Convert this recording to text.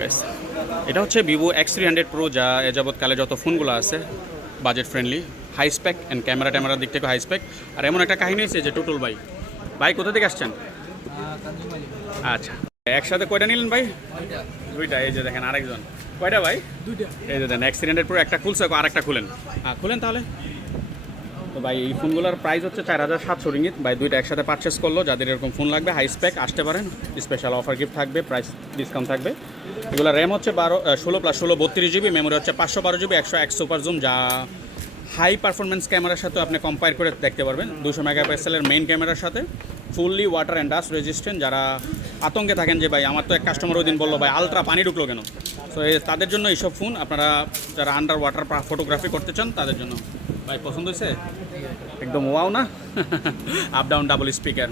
Guys, এটা হচ্ছে Vivo X300 Pro, যা এ যাবৎকালে যত ফোনগুলো আছে budget friendly, high spec and ক্যামেরার দিক থেকে হাই স্পেক। আর এমন একটা কাহিনী হয়েছে যে টুটুল ভাই, ভাই কোথা থেকে আসছেন? আচ্ছা, একসাথে কয়টা নিলেন ভাই? দুইটা। এই যে দেখেন আরেকজন, কয়টা ভাই? দুইটা। এই যে দেখেন X300 Pro একটা খুলছে, আরেকটা খুলেন। খুলেন তাহলে। তো ভাই এই ফোনগুলোর প্রাইস হচ্ছে 4700 রিঙ্গিত। ভাই দুইটা একসাথে পারচেস করলো। যাদের এরকম ফোন লাগবে হাই স্পেক আসতে পারেন, স্পেশাল অফার গিফট থাকবে, প্রাইস ডিসকাউন্ট থাকবে। এগুলো র্যাম হচ্ছে 16+16 32 GB, মেমোরি হচ্ছে 512 GB, 101 সুপার জুম, যা হাই পারফরমেন্স ক্যামেরার সাথে আপনি কম্পেয়ার করে দেখতে পারবেন। 200 মেগাপিক্সেলের মেইন ক্যামেরার সাথে, fully water and dust resistant. যারা আতঙ্কে থাকেন যে ভাই আমার তো এক কাস্টমার ওই দিন বললো ভাই আলট্রা পানি ঢুকলো কেন, তো তাদের জন্য এইসব ফোন, আপনারা যারা আন্ডার ওয়াটার ফটোগ্রাফি করতে চান তাদের জন্য। ভাই পছন্দ হয়েছে? একদম ওয়াও না? Up down double speaker.